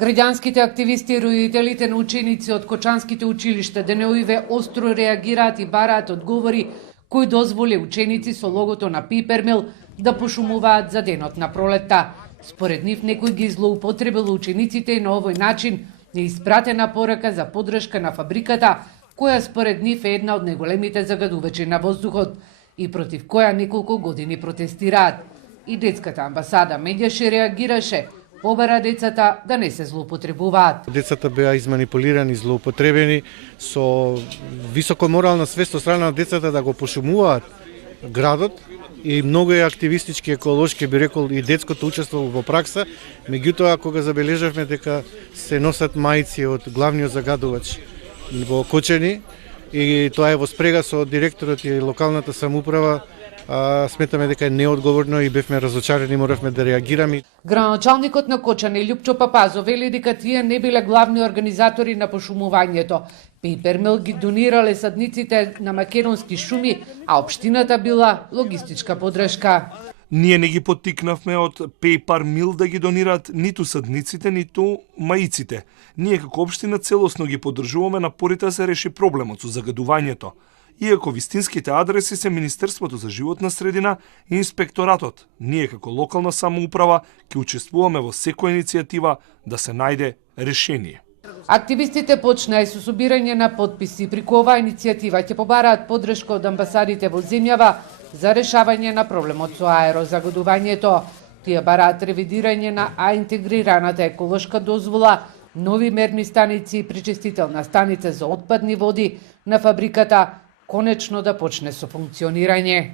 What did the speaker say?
Граѓанските активисти и родителите на ученици од Кочанските училишта денеуиве остро реагираат и бараат одговори кои дозволи ученици со логото на Пипермил да пошумуваат за денот на пролетта. Според нив некој ги злоупотребил учениците и на овој начин е испратена порака за поддршка на фабриката, која според нив е една од најголемите загадувачи на воздухот и против која неколку години протестираат. И детската амбасада Медјаше реагираше, побара децата да не се злоупотребуваат. Децата беа изманипулирани, злоупотребени со високо морална свест од страна на децата да го пошумуваат градот и многу е активистички, еколошки, би рекол, и детското учество во пракса. Меѓутоа, кога забележавме дека се носат мајци од главниот загадувач во Кочани и тоа е во спрега со директорот и локалната самоуправа, сметаме дека е неодговорно и бевме разочарени, моравме да реагираме. Градоначалникот на Кочани Лјупчо Папазов вели дека тие не биле главни организатори на пошумувањето. Пипермил ги донирале садниците на македонски шуми, а општината била логистичка поддршка. Ние не ги поттикнавме од Пейпар-Мил да ги донираат ниту садниците, ниту маиците. Ние како општина целосно ги поддржуваме напорите да се реши проблемот со загадувањето. Иако вистинските адреси се Министерството за животна средина и Инспекторатот, ние како локална самоуправа ќе учествуваме во секоја иницијатива да се најде решение. Активистите почнаа со собирање на потписи, преку оваа иницијатива ќе побараат поддршка од амбасадите во земјава за решавање на проблемот со аерозагадувањето. Тие бараат ревидирање на интегрираната еколошка дозвола, нови мерни станици и пречистителна станица за отпадни води на фабриката, конечно да почне со функционирање.